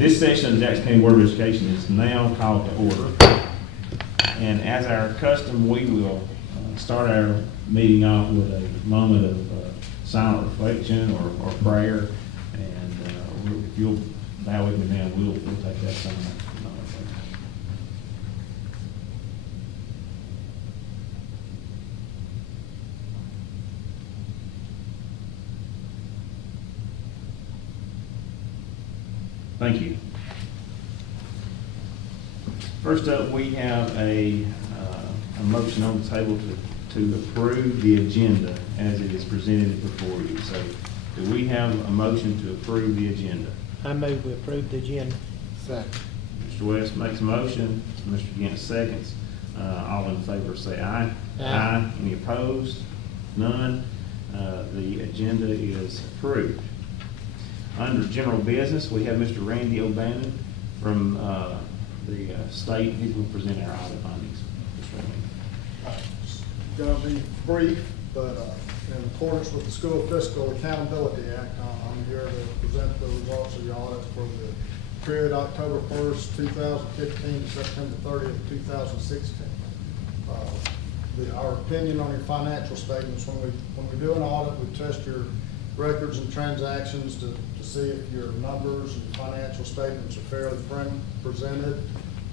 This session of the Jackson County Board of Education is now called to order. And as our custom, we will start our meeting off with a moment of silent reflection or prayer. And if you'll bow with me now, we'll take that silent moment. Thank you. First up, we have a motion on the table to approve the agenda as it is presented before you. So, do we have a motion to approve the agenda? I move we approve the agenda. Second. Mr. West makes a motion, Mr. Gant seconds. All in favor say aye. Aye. Any opposed? None. The agenda is approved. Under general business, we have Mr. Randy O'Bannon from the state. He's going to present our audit findings. Mr. Randy. Going to be brief, but in accordance with the School Fiscal Accountability Act, I'm here to present the results of the audit for the period October 1st, 2015 to September 30th, 2016. Our opinion on your financial statements, when we do an audit, we test your records and transactions to see if your numbers and financial statements are fairly presented.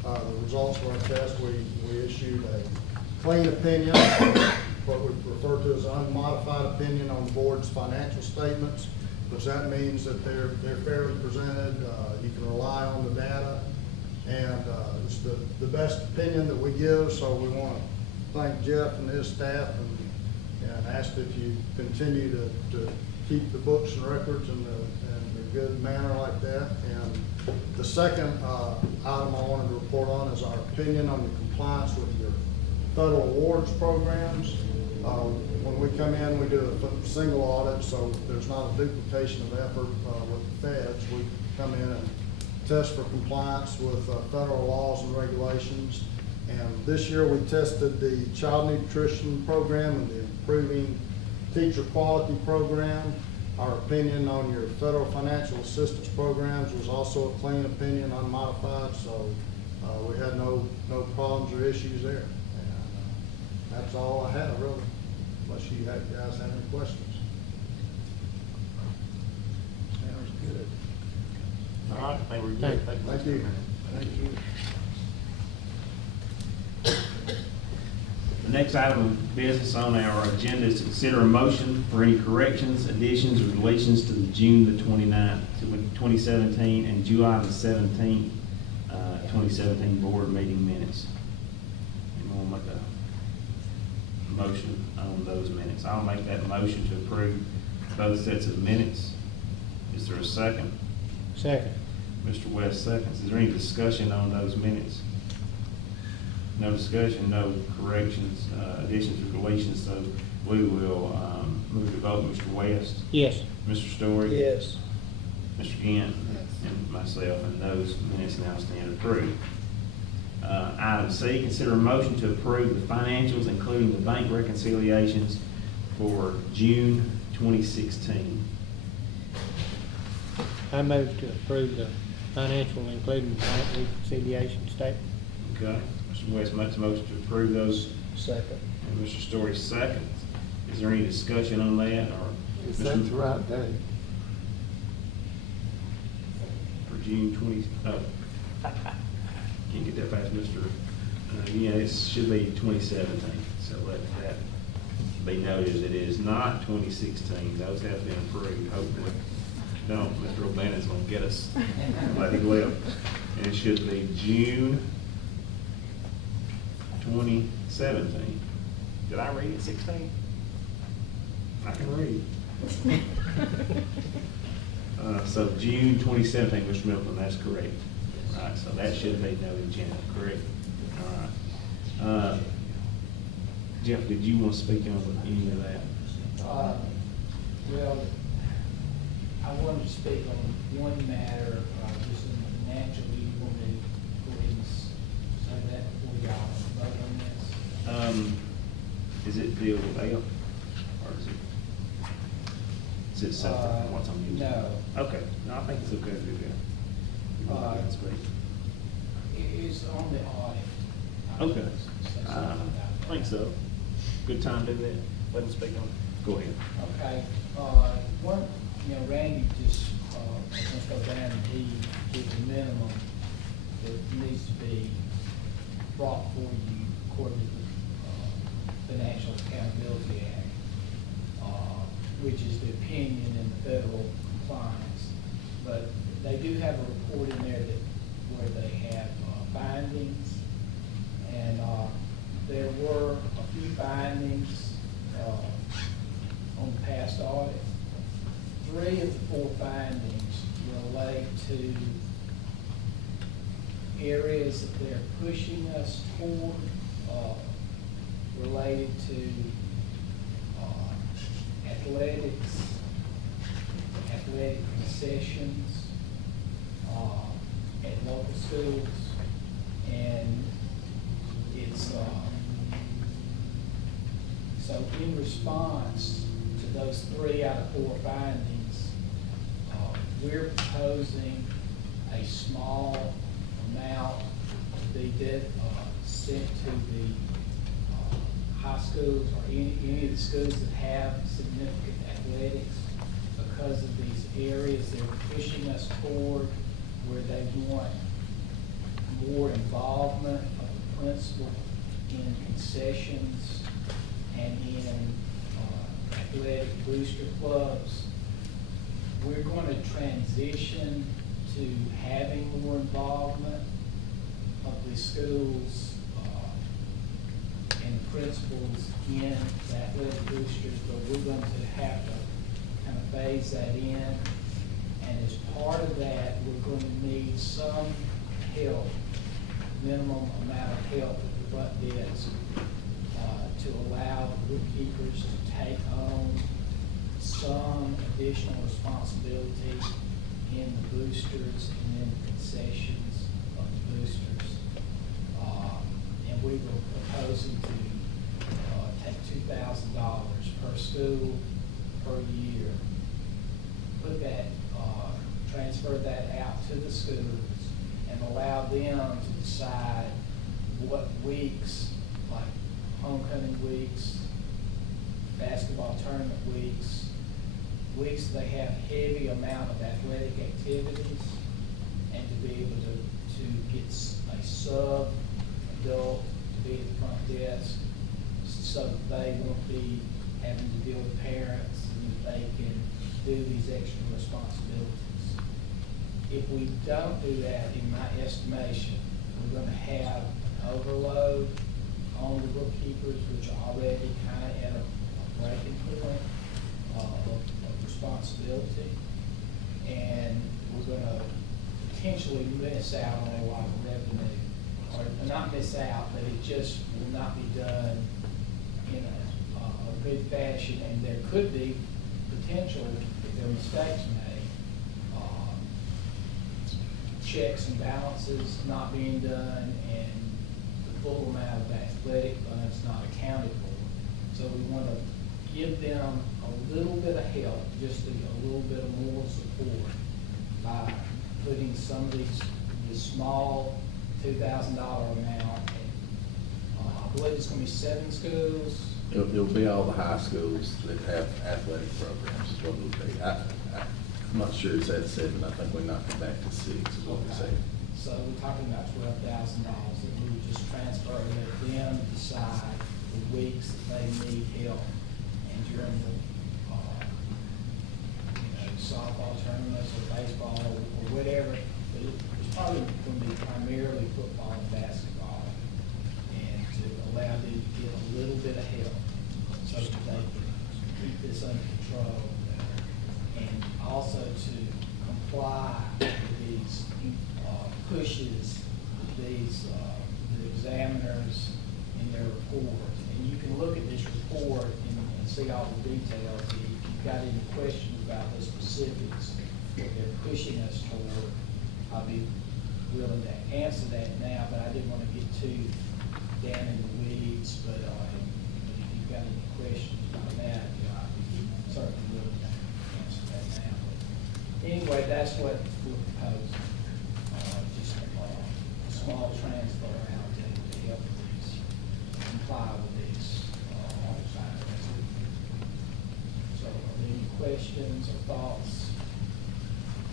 The results of our test, we issued a clean opinion, what we refer to as an unmodified opinion on the board's financial statements, which that means that they're fairly presented. You can rely on the data, and it's the best opinion that we give. So we want to thank Jeff and his staff and ask that you continue to keep the books and records in a good manner like that. And the second item I wanted to report on is our opinion on the compliance with your federal awards programs. When we come in, we do a single audit, so there's not a duplication of effort with the feds. We come in and test for compliance with federal laws and regulations. And this year we tested the child nutrition program and the improving teacher quality program. Our opinion on your federal financial assistance programs was also a clean opinion, unmodified, so we had no problems or issues there. And that's all I have, really, unless you guys have any questions. Sounds good. All right, I think we're good. Thank you. Thank you. The next item of business on our agenda is to consider a motion for any corrections, additions, or deletions to the June the 29th, 2017 and July the 17th, 2017 board meeting minutes. And we'll make a motion on those minutes. I'll make that motion to approve both sets of minutes. Is there a second? Second. Mr. West seconds. Is there any discussion on those minutes? No discussion, no corrections, additions or deletions, so we will move to vote. Mr. West? Yes. Mr. Story? Yes. Mr. Gant? Yes. And myself, and those minutes now stand approved. Item C, consider a motion to approve the financials, including the bank reconciliations for June 2016. I move to approve the financial, including the bank reconciliation statement. Okay, Mr. West makes a motion to approve those, Second. and Mr. Story seconds. Is there any discussion on that, or? Is that the right day? For June 20, can't get that past Mr. Yeah, it should be 2017, so let that be noted. It is not 2016. Those have been approved, hopefully. No, Mr. O'Bannon's gonna get us, let him live. And it should be June 2017. Did I read it 16? I can read. So June 2017, Mr. Middleton, that's correct. Right, so that should be no agenda, correct? All right. Jeff, did you want to speak on any of that? Well, I wanted to speak on one matter, just in the financial, you want me to go ahead and say that before y'all vote on this? Is it deal with Ale, or is it separate from what's on you? No. Okay, no, I think it's okay to do that. That's great. It's on the audit. Okay. Say something I about that. think so. Good time to do that. Let him speak on it. Go ahead. Okay, one, Randy just, let's go down and he gives a minimum that needs to be brought for you according to the Financial Accountability Act, which is the opinion in the federal compliance. But they do have a report in there that, where they have findings, and there were a few findings on the past audit. 3 of the 4 findings relate to areas that they're pushing us toward, related to athletics, athletic concessions at local schools, and it's so in response to those 3 out of 4 findings, we're proposing a small amount to be sent to the high schools or any of the schools that have significant athletics, because of these areas they're pushing us toward, where they want more involvement of the principal in concessions and in athletic booster clubs. We're going to transition to having more involvement of the schools and principals in the athletic boosters, but we're going to have to kind of phase that in. And as part of that, we're going to need some help, minimum amount of help at the front desk, to allow the bookkeepers to take on some additional responsibility in the boosters and in the concessions of the boosters. And we were proposing to take $2,000 per school per year, put that, transfer that out to the schools and allow them to decide what weeks, like homecoming weeks, basketball tournament weeks, weeks they have heavy amount of athletic activities, and to be able to get a sub-adult to be at the front desk, so that they won't be having to deal with parents, and that they can do these extra responsibilities. If we don't do that, in my estimation, we're gonna have an overload on the bookkeepers, which are already kind of at a breaking point of responsibility. And we're gonna potentially miss out on a lot of revenue, or not miss out, but it just will not be done in a good fashion. And there could be potential, if there are mistakes made, checks and balances not being done, and the full amount of athletic funds not accounted for. So we want to give them a little bit of help, just a little bit of moral support, by putting some of these small $2,000 amount. I believe it's going to be 7 schools. It'll be all the high schools that have athletic programs is what it'll be. I'm not sure it's at 7, I think we knocked it back to 6 is what we said. So we're talking about $12,000 that we would just transfer, let them decide the weeks that they need help. And during the, softball tournaments or baseball or whatever, but it's probably going to be primarily football and basketball. And to allow them to get a little bit of help so that they can keep this under control. And also to comply with these pushes, these the examiners in their report. And you can look at this report and see all the details. If you've got any questions about the specifics that they're pushing us toward, I'll be willing to answer that now, but I didn't want to get too down in the weeds. But if you've got any questions about that, I'd be certainly willing to answer that now. But anyway, that's what we're proposing. small transfer out to help with this, comply with this, side. So are there any questions or thoughts?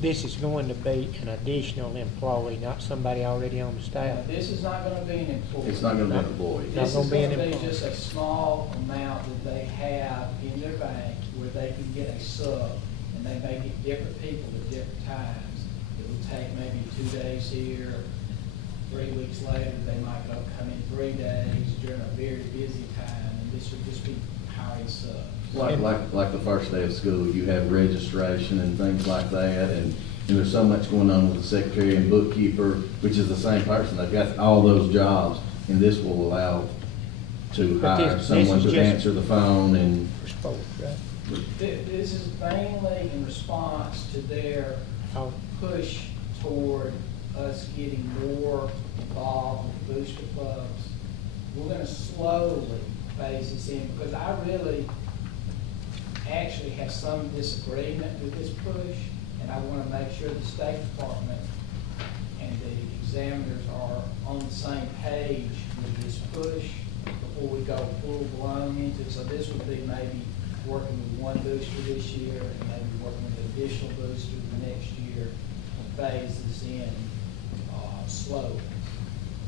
This is going to be an additional employee, not somebody already on the staff. This is not gonna be an employee. It's not gonna be an employee. Not This gonna is be an gonna be employee. just a small amount that they have in their bank where they can get a sub, and they may get different people at different times. It will take maybe 2 days here, 3 weeks later, they might come in 3 days during a very busy time, and this would just be hiring subs. Like the first day of school, you have registration and things like that, and there's so much going on with the secretary and bookkeeper, which is the same person. They've got all those jobs, and this will allow to But hire this someone is to just- answer the phone and, For sports, right? This is mainly in response to their Oh, push toward us getting more involved with booster clubs. We're gonna slowly phase this in, because I really actually have some disagreement with this push, and I wanna make sure the State Department and the examiners are on the same page with this push before we go full blown into it. So this would be maybe working with one booster this year, and maybe working with an additional booster the next year, and phase this in, slowly.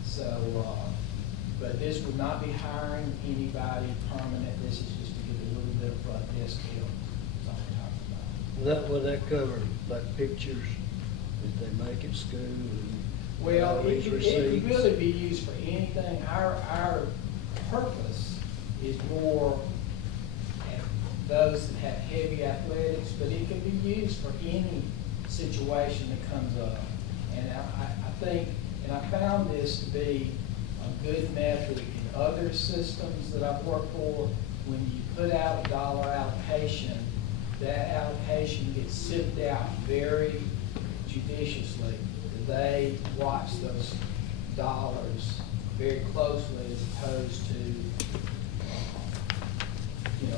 So, but this would not be hiring anybody permanent, this is just to give a little bit of front desk help, that's all we're talking about. Will that cover like pictures that they make at school and Well, all it these could receipts? really be used for anything. Our purpose is more at those that have heavy athletics, but it can be used for any situation that comes up. And I think, and I found this to be a good method in other systems that I've worked for. When you put out a dollar allocation, that allocation gets sifted out very judiciously. They watch those dollars very closely as opposed to,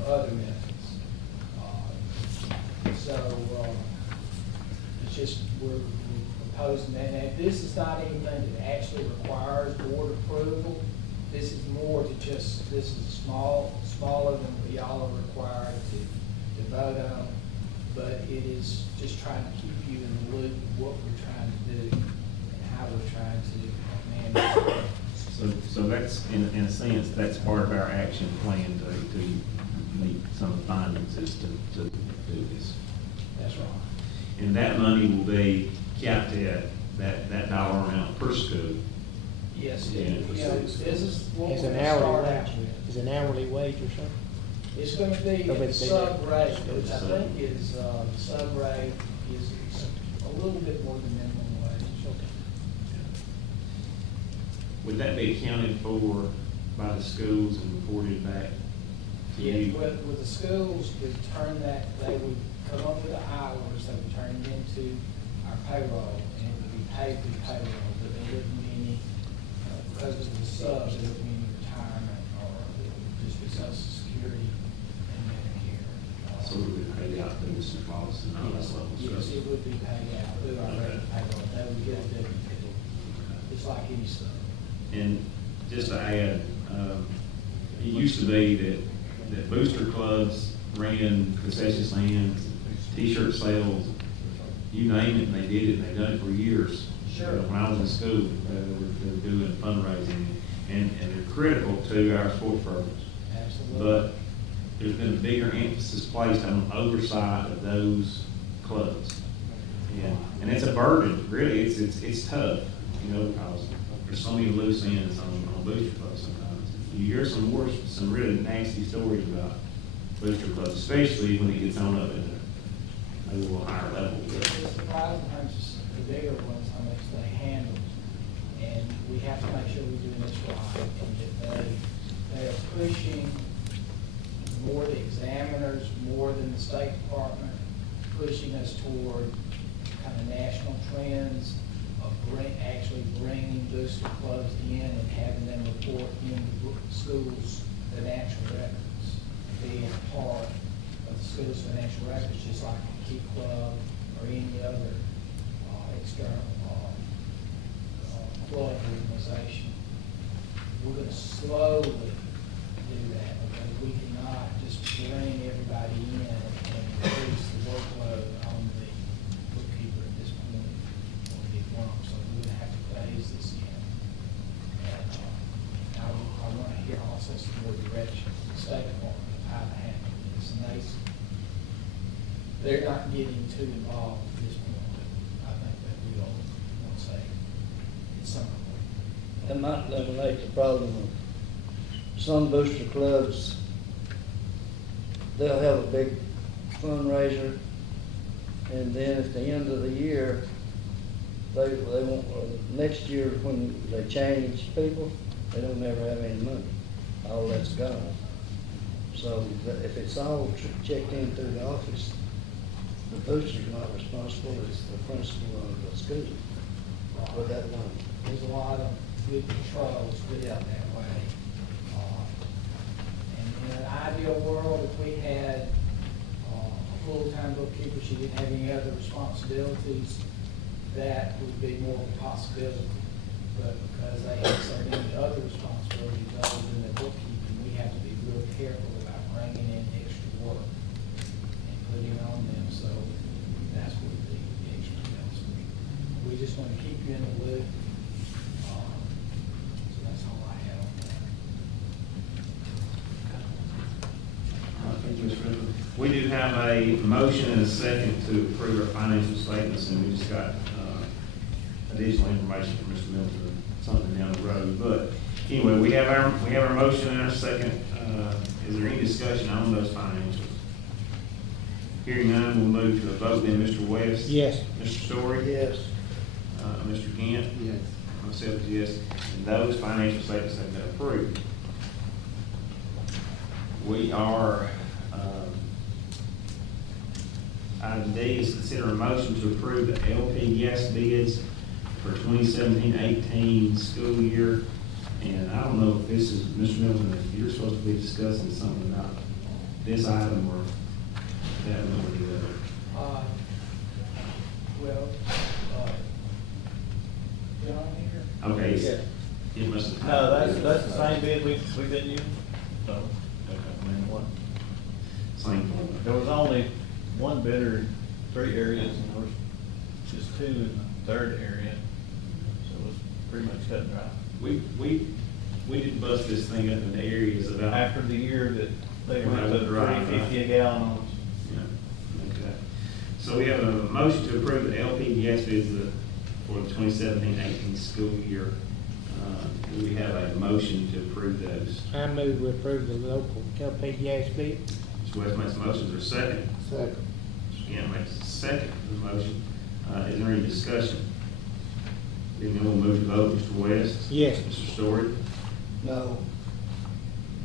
other methods. So, it's just, we're proposing that. Now, this is not anything that actually requires board approval. This is more to just, this is smaller than what y'all are required to vote on. But it is just trying to keep you in the loop of what we're trying to do and how we're trying to manage. So that's, in a sense, that's part of our action plan to meet some of the findings is to do this. That's right. And that money will be capped at that dollar amount per school. Yes, Yeah, this is what we're Is an gonna start hourly out wage, with. is an hourly wage or something? It's gonna be So a it's the- sub rate, which I Sub. think is, sub rate is a little bit more than minimum wage. Would that be accounted for by the schools and reported back to Yeah, you? with the schools, we turn that, they would come up with the hours, they would turn it into our payroll, and it would be paid through payroll, but there wouldn't be any, because of the subs, there wouldn't be any retirement, or it would just be social security and Medicare. So we would pay out the Mr. Wallace and all that Yes, level yes, stuff? it would be paid out through our regular payroll, they would get a W-2, just like any sub. And just to add, it used to be that booster clubs ran concession stands, T-shirt sales, you name it, and they did it, and they've done it for years. Sure. When I was in school, they were doing fundraising, and they're critical to our sport programs. Absolutely. But there's been a bigger emphasis placed on oversight of those clubs. And it's a burden, really, it's tough, because there's so many loose ends on booster clubs sometimes. You hear some really nasty stories about booster clubs, especially when it gets on up in a little higher level. It's surprising how much the bigger ones, how much they handle. And we have to make sure we're doing this right, and that they are pushing more the examiners, more than the State Department, pushing us toward kind of national trends of actually bringing booster clubs in and having them report in the schools' financial records, being a part of the school's financial records, just like a Key Club or any other external flood organization. We're gonna slowly do that, because we cannot just bring everybody in and increase the workload on the bookkeeper at this point on the lump. So we're gonna have to phase this in. And, I want to hear also some more direction from the State Department of how to handle this. And they're not getting too involved at this point. I think that we all want to say it's something. That might eliminate the problem of some booster clubs. They'll have a big fundraiser, and then at the end of the year, they won't, next year when they change people, they don't ever have any money. All that's gone. So if it's all checked in through the office, the booster's not responsible, it's the principal of the school for that money. There's a lot of good controls with it that way. And in an ideal world, if we had a full-time bookkeeper, she didn't have any other responsibilities, that would be more of a possibility. But because they have so many other responsibilities other than the bookkeeping, we have to be real careful about bringing in extra work and putting on them. So that's what the extra helps. We just want to keep you in the loop. So that's all I have on that. Thank you, Mr. Middleton. We do have a motion and a second to approve our financial statements, and we just got additional information from Mr. Middleton, something down the road. But anyway, we have our motion and our second. Is there any discussion on those financials? Hearing none, we'll move to a vote then. Mr. West? Yes. Mr. Story? Yes. Mr. Gant? Yes. Myself is yes. And those financial statements have been approved. We are, item D is consider a motion to approve the LP gas bids for 2017-18 school year. And I don't know if this is, Mr. Middleton, if you're supposed to be discussing something about this item or that one or the other. Well, John here? Okay, Yeah. it must have. No, that's the same bid we've been using, so, I mean, what, Same thing. there was only one bidder in 3 areas, and there was just 2 in the 3rd area, so it was pretty much cut and dry. We did bust this thing up into areas about. After the year that they When I went to was driving, 350 a gallon on us. Yeah, okay. So we have a motion to approve the LP gas bids for the 2017-18 school year. Do we have a motion to approve those? I move we approve the local LP gas bid. Mr. West makes a motion, is there a second? Second. Mr. Gant makes a second to the motion. Is there any discussion? Then we'll move to vote. Mr. West? Yes. Mr. Story? No.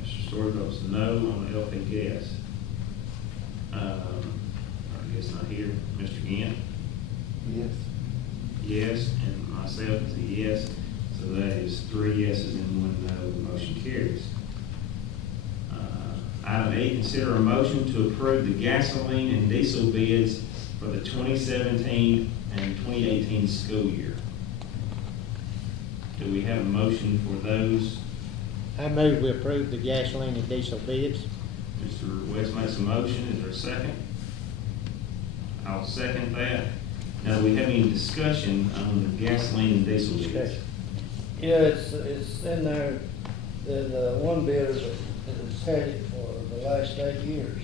Mr. Story votes no on the LP gas. I guess not here. Mr. Gant? Yes. Yes, and myself is a yes, so that is 3 yeses and 1 no, the motion carries. Item E, consider a motion to approve the gasoline and diesel bids for the 2017 and 2018 school year. Do we have a motion for those? I move we approve the gasoline and diesel bids. Mr. West makes a motion, is there a second? I'll second that. Now, do we have any discussion on the gasoline and diesel bids? Discussion. Yeah, it's in there, the one bidder has had it for the last 8 years.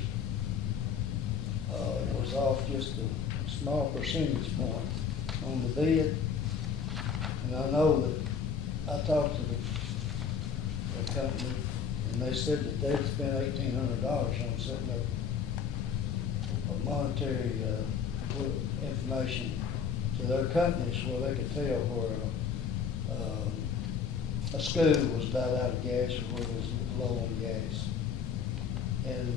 It was off just a small percentage point on the bid. And I know that I talked to the company, and they said that they'd spent $1,800 on setting up a monetary, information to their companies where they could tell where, a school was about out of gas or where it was low on gas. And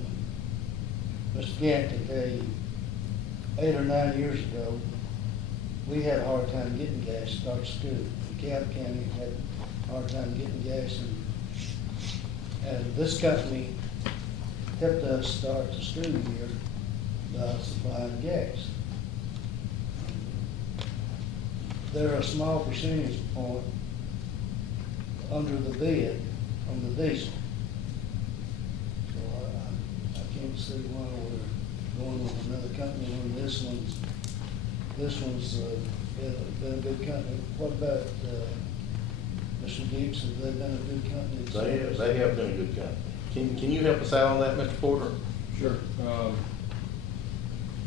Mr. Gant can tell you, 8 or 9 years ago, we had a hard time getting gas to start school. DeKalb County had a hard time getting gas, and this company helped us start the school year by supplying gas. They're a small percentage point under the bid on the diesel. So I can't see why we're going with another company when this one's been a good company. What about, Mr. Gibson, have they been a good company? They have been a good company. Can you help us out on that, Mr. Porter? Sure.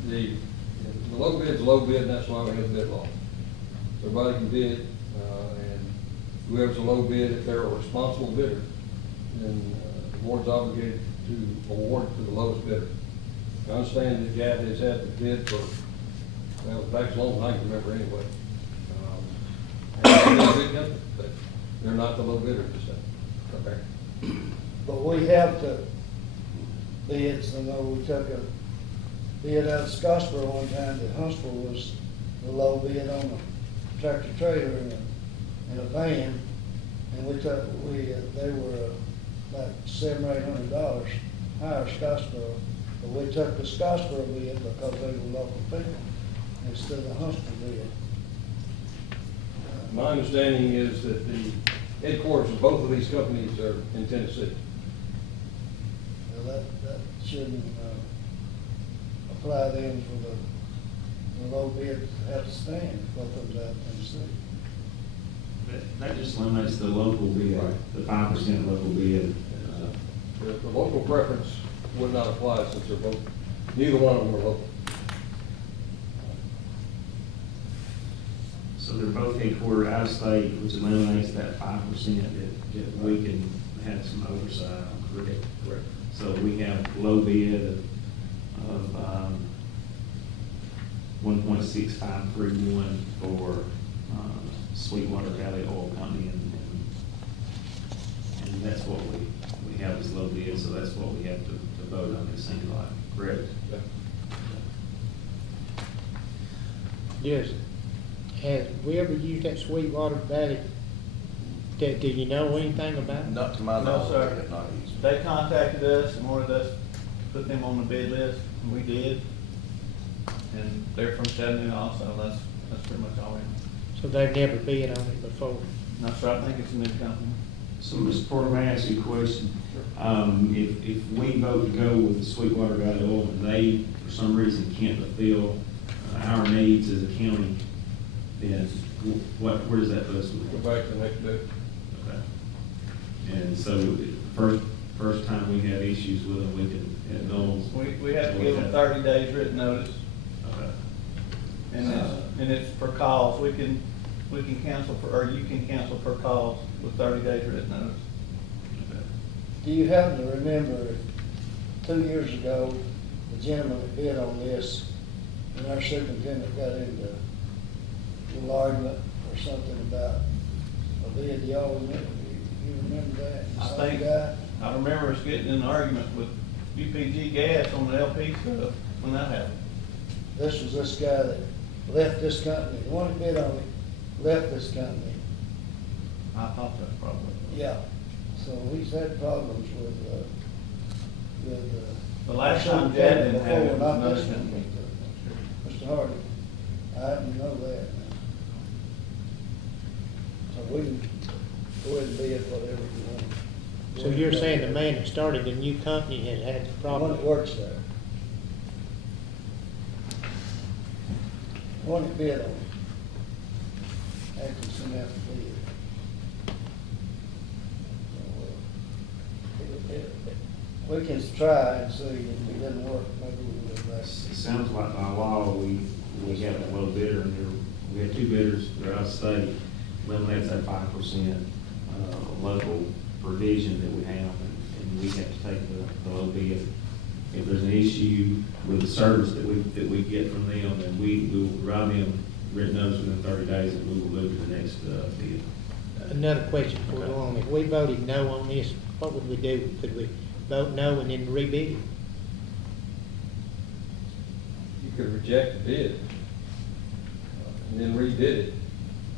The low bid's a low bid, and that's why we have bid law. Everybody can bid, and whoever's a low bid, if they're a responsible bidder, then the board's obligated to award to the lowest bidder. I understand that GAT has had the bid for, well, back as long as I can remember anyway. And they're a good company, but they're not the low bidder at this time. Okay. But we have to bids, I know we took a bid out of Scottsboro one time that Huntsville was the low bid on a tractor trailer and a van. And they were about $700 or $800 higher Scottsboro. But we took the Scottsboro bid because they were local people instead of the Huntsville bid. My understanding is that the headquarters of both of these companies are in Tennessee. Well, that shouldn't apply then for the low bid have to stand, both of them out in Tennessee. That just eliminates the local bid, the 5% local bid. The local preference would not apply since they're both, neither one of them are local. So they're both headquartered out of state, which eliminates that 5% that we can have some oversight on, correct? Correct. So we have low bid of 1.6531 for Sweetwater Valley Oil Company, and that's what we have as low bid, so that's what we have to vote on, it seems like, correct? Yes. Have we ever used that Sweetwater Valley? Do you know anything about it? Not to my No, knowledge. sir. they have not used it. They contacted us and wanted us to put them on the bid list, and we did. And they're from Chattanooga also, that's pretty much all we know. So they've never bid on it before? No, sir, I think it's a new company. So, Mr. Porter, may I ask you a question? If we vote to go with the Sweetwater Valley Oil, and they, for some reason, can't fulfill our needs as a county, then where does that put us? Go back to the next bid. Okay. And so, first time we have issues with them, we can, at Knowles. We have to give them 30 days written notice, Okay. and it's for calls. We can cancel or you can cancel per calls with 30 days written notice. Okay. Do you happen to remember 2 years ago, the gentleman that bid on this, and our superintendent got into a little argument or something about a bid? Y'all remember, you remember that? I Same think, guy? I remember us getting in an argument with UPG Gas on the LP stuff when that happened. This was this guy that left this company, the one that bid on it, left this company. I thought that's probably. Yeah, so he's had problems with The last time Jed didn't have it was Not another this company. one, but, Mr. Hardy, I happen to know that. So we can go ahead and bid whatever you want. So you're saying the man that started the new company has had The one problems? that works there. The one that bid on it. Atkinson have to bid. We can try and see if it doesn't work, maybe we'll go back. It sounds like by law, we have a low bidder, and we have two bidders, they're out of state, eliminates that 5% local provision that we have, and we have to take the low bid. If there's an issue with the service that we get from them, then we will provide them written notice within 30 days, and we will move to the next bid. Another question for you on, if we voted no on this, what would we do? Could we vote no and then rebid it? You could reject the bid and then rebid it,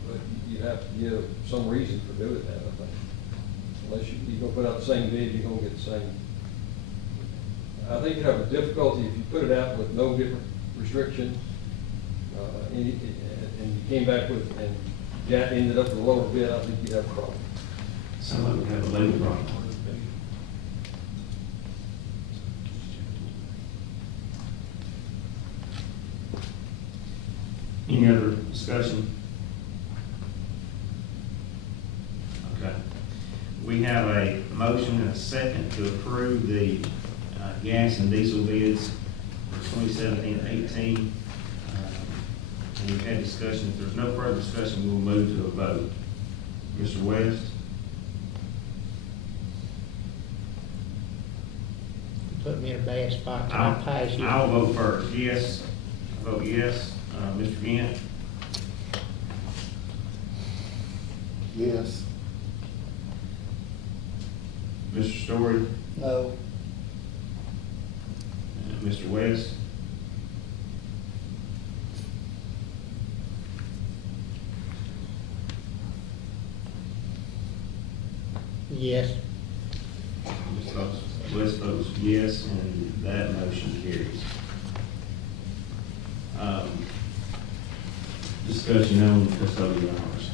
but you have to give some reason for doing that, I think. Unless you're gonna put out the same bid, you're gonna get the same. I think you'd have a difficulty if you put it out with no different restrictions, and you came back with, and Jack ended up with a lower bid, I think you'd have a problem. Some of them have a legal problem. Any other discussion? Okay. We have a motion and a second to approve the gas and diesel bids for 2017-18. And we've had discussion. If there's no further discussion, we will move to a vote. Mr. West? Put me in a bad spot, I'll pass you. I'll vote first. Yes. I vote yes. Mr. Gant? Yes. Mr. Story? No. And Mr. West? Yes. West votes yes, and that motion carries. Discussion on custodial hours.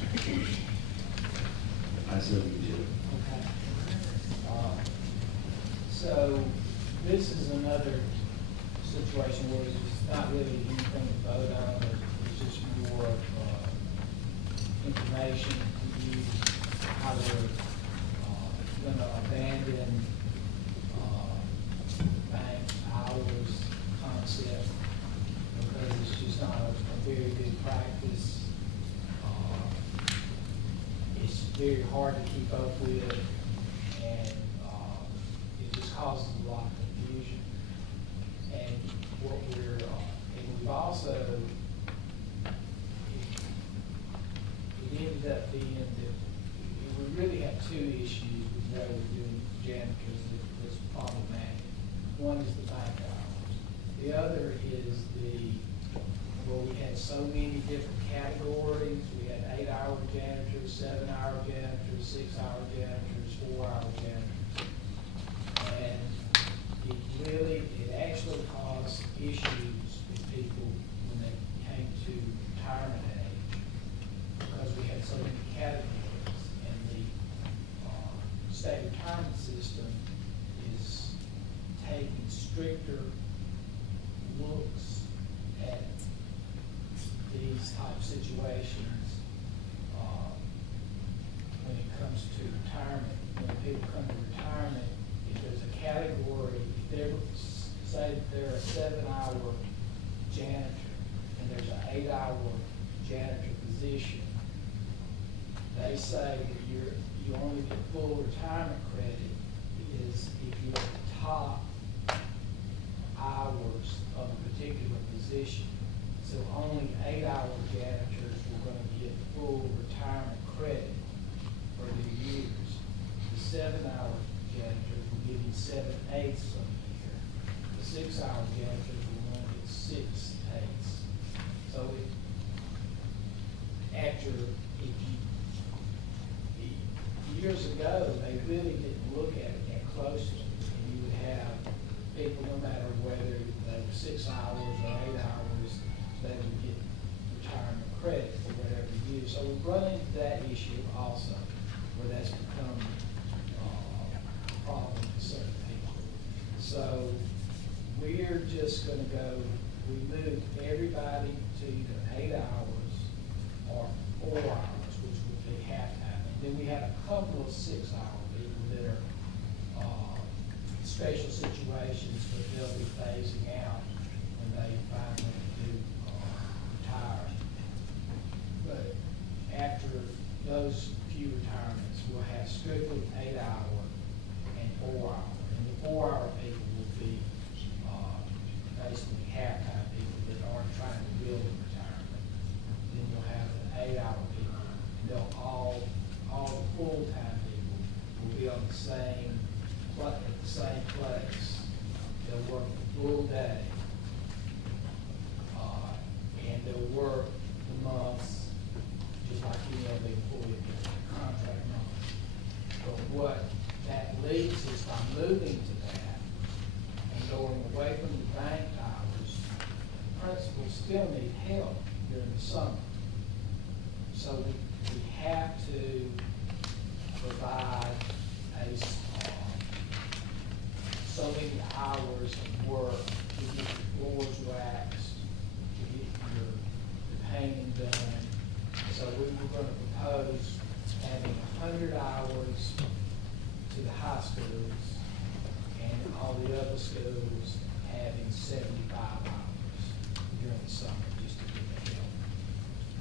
I said we should. Okay. So this is another situation where it's not really anything to vote on, it's just more information to use how we're gonna abandon bank hours concept, because it's just not a very good practice. It's very hard to keep up with, and it just causes a lot of confusion. And what and we've also, it ended up being that we really have two issues with what we're doing with janitors that was problematic. One is the bank hours. The other is we had so many different categories. We had 8-hour janitors, 7-hour janitors, 6-hour janitors, 4-hour janitors. And it actually caused issues with people when they came to retirement age, because we had so many categories, and the state retirement system is taking stricter looks at these type situations when it comes to retirement. When people come to retirement, if there's a category, if they're, say they're a 7-hour janitor and there's an 8-hour janitor position, they say that you only get full retirement credit is if you're at the top hours of a particular position. So only 8-hour janitors were going to get full retirement credit for their years. The 7-hour janitors were getting 7/8 of the year. The 6-hour janitors were going to get 6/8. So years ago, they really didn't look at it that closely. And you would have people, no matter whether they were 6 hours or 8 hours, they would get retirement credit for whatever year. So we've run into that issue also, where that's become a problem for certain people. So we're just gonna we moved everybody to either 8 hours or 4 hours, which would be half-time. And then we had a couple of 6-hour people that are special situations, but they'll be phasing out when they finally do retire. But after those few retirements, we'll have strictly 8-hour and 4-hour. And the 4-hour people will be basically half-time people that aren't trying to build a retirement. Then you'll have the 8-hour people, and they'll all the full-time people will be on the same, at the same place. They'll work the full day, and they'll work the months, just like any other employee, contract months. But what that leads is by moving to that and going away from the bank hours, principals still need help during the summer. So we have to provide so many hours of work to get your floors waxed, to get your painting done. So we were gonna propose having 100 hours to the high schools and all the other schools having 75 hours during the summer, just to get the help.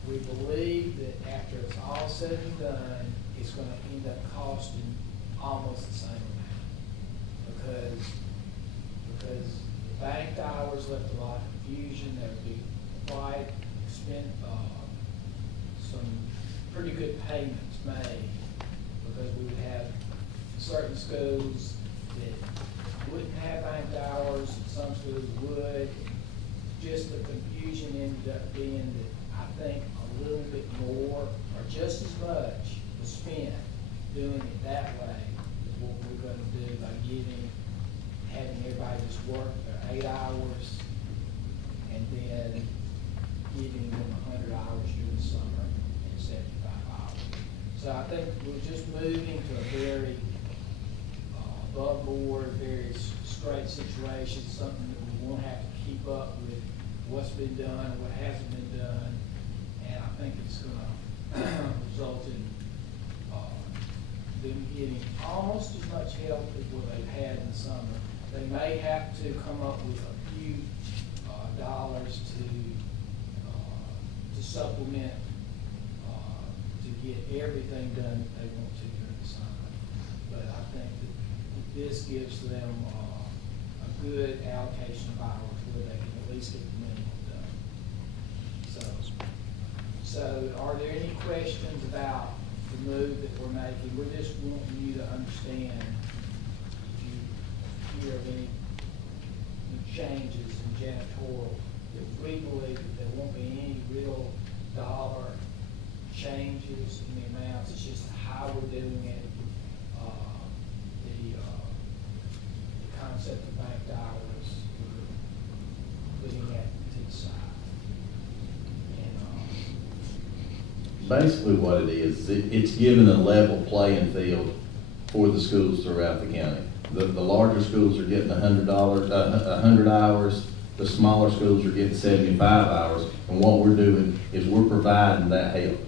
We believe that after it's all said and done, it's gonna end up costing almost the same amount. Because the banked hours left a lot of confusion, there would be quite some pretty good payments made, because we would have certain schools that wouldn't have banked hours, and some schools would. Just the confusion ended up being that I think a little bit more, or just as much, was spent doing it that way is what we're gonna do by having everybody just work their 8 hours and then giving them 100 hours during the summer and 75 hours. So I think we're just moving to a very above board, very straight situation, something that we won't have to keep up with what's been done, what hasn't been done. And I think it's gonna result in them getting almost as much help as what they've had in the summer. They may have to come up with a few dollars to supplement, to get everything done that they want to during the summer. But I think that this gives them a good allocation of hours where they can at least get the minimum done. So are there any questions about the move that we're making? We're just wanting you to understand if you hear of any changes in janitorial, that we believe that there won't be any real dollar changes in the amounts. It's just how we're doing it, the concept of banked hours, we're putting that to the side. Basically what it is, it's given a level playing field for the schools throughout the county. The larger schools are getting $100, 100 hours, the smaller schools are getting 75 hours, and what we're doing is we're providing that help.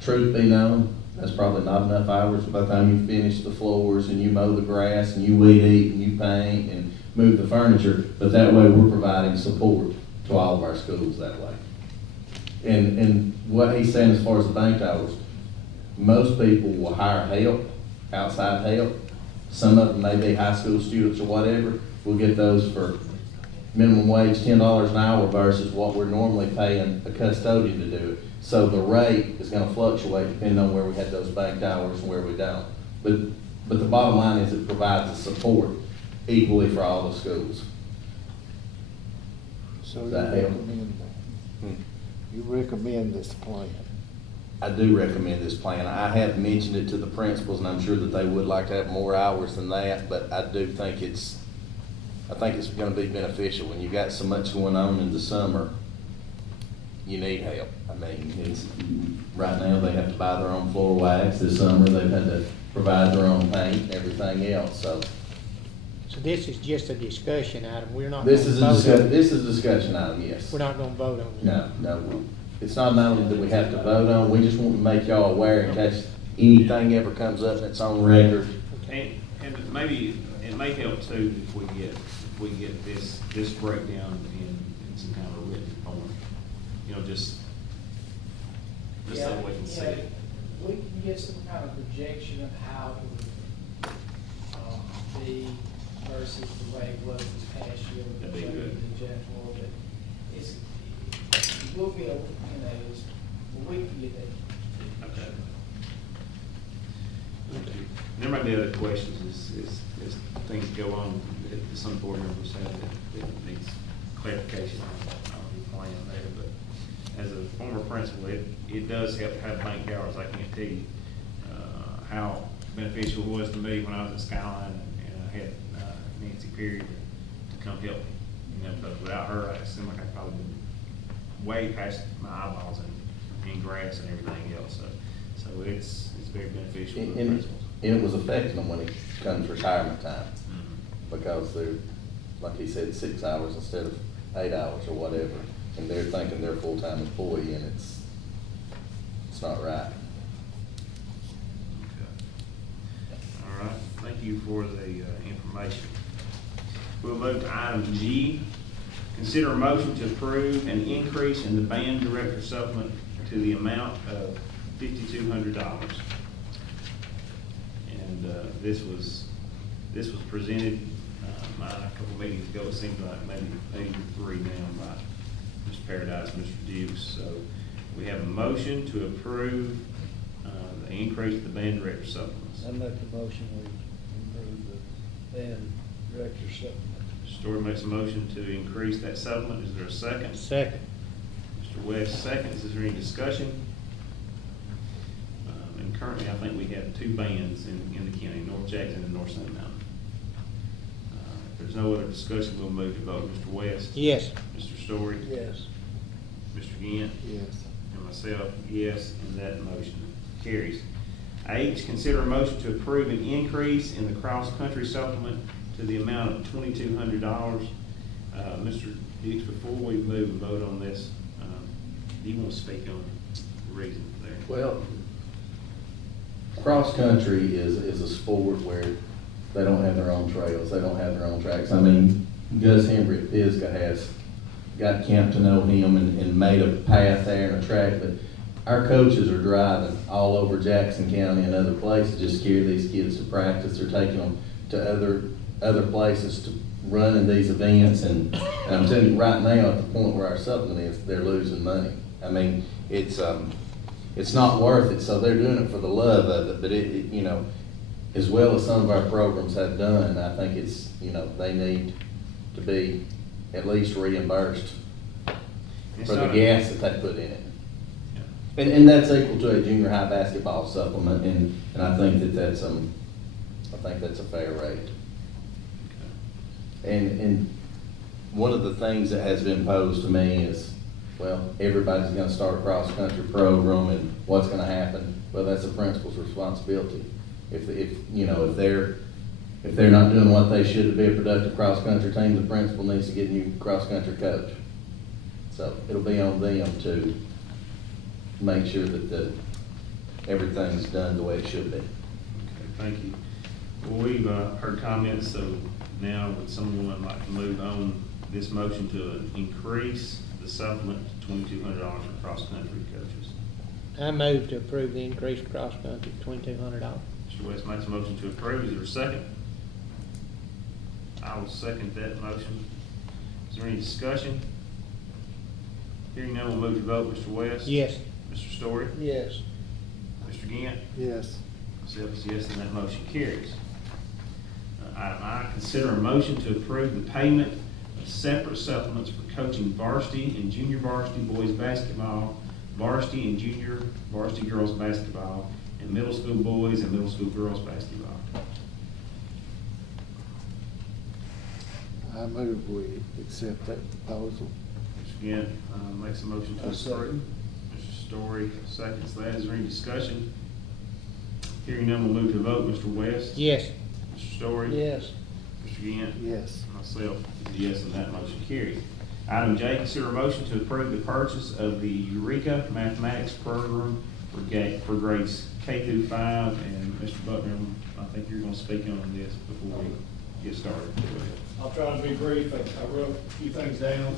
Truth be known, that's probably not enough hours by the time you finish the floors and you mow the grass and you weed eat and you paint and move the furniture, but that way we're providing support to all of our schools that way. And what he's saying as far as the bank hours, most people will hire help, outside help. Some of them may be high school students or whatever. We'll get those for minimum wage, $10 an hour versus what we're normally paying a custodian to do it. So the rate is gonna fluctuate depending on where we had those banked hours and where we don't. But the bottom line is it provides the support equally for all the schools. So Does that help? You recommend this plan? I do recommend this plan. I have mentioned it to the principals, and I'm sure that they would like to have more hours than that, but I do think it's gonna be beneficial. When you got so much going on in the summer, you need help. I mean, right now, they have to buy their own floor wax. This summer, they've had to provide their own paint and everything else, so. So this is just a discussion item, we're not. This gonna is vote on it. this is a discussion item, yes. We're not gonna vote on it. No. It's not only that we have to vote on, we just want to make y'all aware in case anything ever comes up that's on record. And maybe, it may help too if we get this breakdown in some kind of written form. You know, just so we can see it. We can get some kind of projection of how it would be versus the way it was this past year with the That'd be good. janitorial, but we'll be able, we can get that. Okay. There might be other questions as things go on, that some board members have that needs clarification on the plan there, but as a former principal, it does help to have bank hours. I can't tell you how beneficial it was to me when I was at Skyline and I had Nancy Perry to come help me. You know, because without her, I seemed like I'd probably been way past my eyeballs in grass and everything else. So So it's very beneficial to the And principals. it was affecting them when it comes retirement time, Mhm. because they're, like he said, 6 hours instead of 8 hours or whatever. And they're thinking they're a full-time employee, and it's not right. All right, thank you for the information. We'll move to item G. Consider a motion to approve an increase in the band director supplement to the amount of $5,200. And this was presented a couple meetings ago. It seems like maybe 3 now by Mr. Paradise, Mr. Dukes. So we have a motion to approve the increase of the band director supplements. I make the motion, we approve the band director supplement. Story makes a motion to increase that supplement. Is there a second? Second. Mr. West seconds. Is there any discussion? And currently, I think we have 2 bands in the county, North Jackson and North Sand Mountain. If there's no other discussion, we'll move to vote. Mr. West? Yes. Mr. Story? Yes. Mr. Gant? Yes. And myself, yes, and that motion carries. H, consider a motion to approve an increase in the cross-country supplement to the amount of $2,200. Mr. Dix, before we move and vote on this, do you want to speak on the reason for there? Well, cross-country is a sport where they don't have their own trails, they don't have their own tracks. I mean, Gus Henry at Pisgah got Camp to know him and made a path there and a track, but our coaches are driving all over Jackson County and other places just to carry these kids to practice. They're taking them to other places to run in these events, and I'm telling you right now, at the point where our supplement is, they're losing money. I mean, it's not worth it, so they're doing it for the love of it, but it you know, as well as some of our programs have done, I think it's, you know, they need to be at least reimbursed It's for the not a- gas that they put in it. Yeah. And that's equal to a junior high basketball supplement, and I think that's a fair rate. And one of the things that has been posed to me is, well, everybody's gonna start a cross-country program, and what's gonna happen? Well, that's the principal's responsibility. If they're not doing what they should to be a productive cross-country team, the principal needs to get a new cross-country coach. So it'll be on them to make sure that everything's done the way it should be. Okay, thank you. Well, we've heard comments, so now would someone like to move on this motion to increase the supplement to $2,200 for cross-country coaches? I move to approve the increased cross-country, $2,200. Mr. West makes a motion to approve. Is there a second? I will second that motion. Is there any discussion? Hearing none, we'll move to vote. Mr. West? Yes. Mr. Story? Yes. Mr. Gant? Yes. Myself is yes, and that motion carries. Item I, consider a motion to approve the payment of separate supplements for coaching varsity and junior varsity boys basketball, varsity and junior varsity girls basketball, and middle school boys and middle school girls basketball. I move we accept that proposal. Mr. Gant makes a motion to I'll second. approve. Mr. Story seconds that. Is there any discussion? Hearing none, we'll move to vote. Mr. West? Yes. Mr. Story? Yes. Mr. Gant? Yes. Myself is a yes, and that motion carries. Item J, consider a motion to approve the purchase of the Eureka Mathematics Program for grades K through 5. And Mr. Buckner, I think you're going to speak on this before we get started. Go ahead. I'll try to be brief. I wrote a few things down.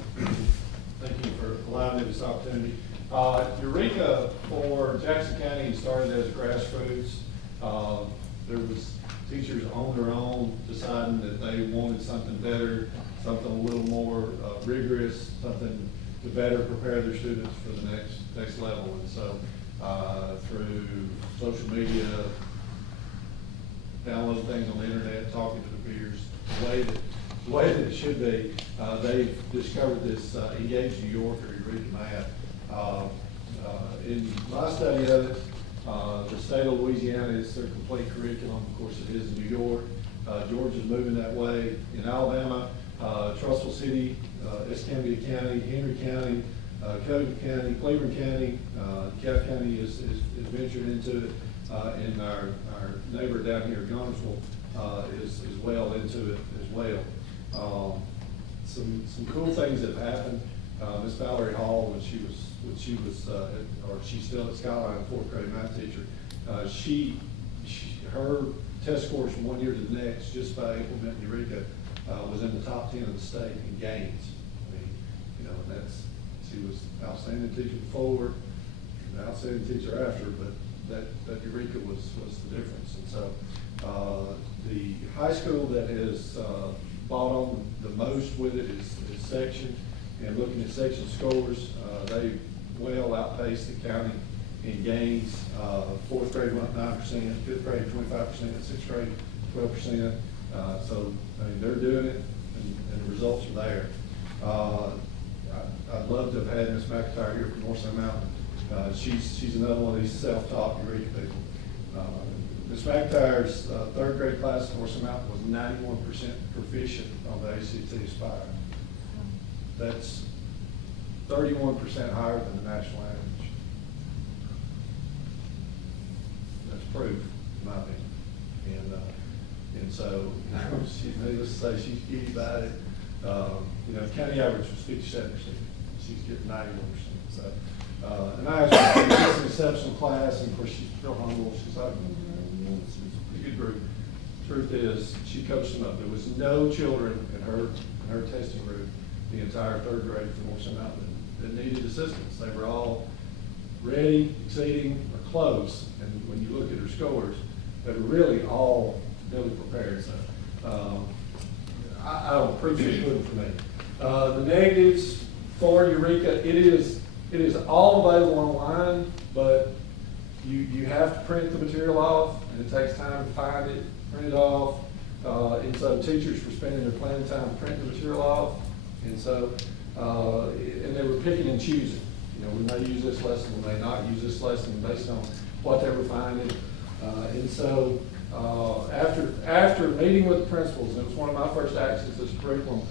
Thank you for allowing me this opportunity. Eureka for Jackson County started as grassroots. There was teachers on their own deciding that they wanted something better, something a little more rigorous, something to better prepare their students for the next level. And so through social media, downloading things on the internet, talking to the peers, the way that it should be, they've discovered this Engage New York or Eureka Math. In my study of it, the state of Louisiana is their complete curriculum. Of course, it is in New York. Georgia's moving that way. In Alabama, Trussville City, Escambia County, Henry County, Cody County, Cleveland County, Calhoun County is ventured into it, and our neighbor down here, Gunnersville, is well into it as well. Some cool things that have happened. Miss Valerie Hall, when she was, or she's still at Skyline, fourth grade math teacher, her test scores from one year to the next, just by implementing Eureka, was in the top 10 of the state in gains. I mean, you know, and she was outstanding teacher before, and outstanding teacher after, but that Eureka was the difference. And so, the high school that has bought on the most with it is section, and looking at section scores, they well outpaced the county in gains. Fourth grade went up 9%, fifth grade 25%, sixth grade 12%. So, I mean, they're doing it, and the results are there. I'd love to have had Ms. McIntyre here from North Sand Mountain. She's another one of these self-taught Eureka people. Ms. McIntyre's third grade class at North Sand Mountain was 91% proficient on the ACT Aspire. That's 31% higher than the national average. That's proof, in my opinion. And so, needless to say, she's giddy about it. You know, county average was 57%. She's getting 91%. So, and I asked her, it's an exceptional class, and of course she's real humble. She's like, it's a pretty good group. Truth is, she coached them up. There was no children in her testing group the entire third grade from North Sand Mountain that needed assistance. They were all ready, exceeding, or close. And when you look at her scores, they were really all really prepared. So I don't appreciate it for me. The negatives for Eureka, it is all available online, but you have to print the material off, and it takes time to find it, print it off. And so teachers were spending their planning time printing the material off. And so, and they were picking and choosing. You know, we may use this lesson, we may not use this lesson based on what they were finding. And so, after meeting with the principals, and it was one of my first actions as curriculum,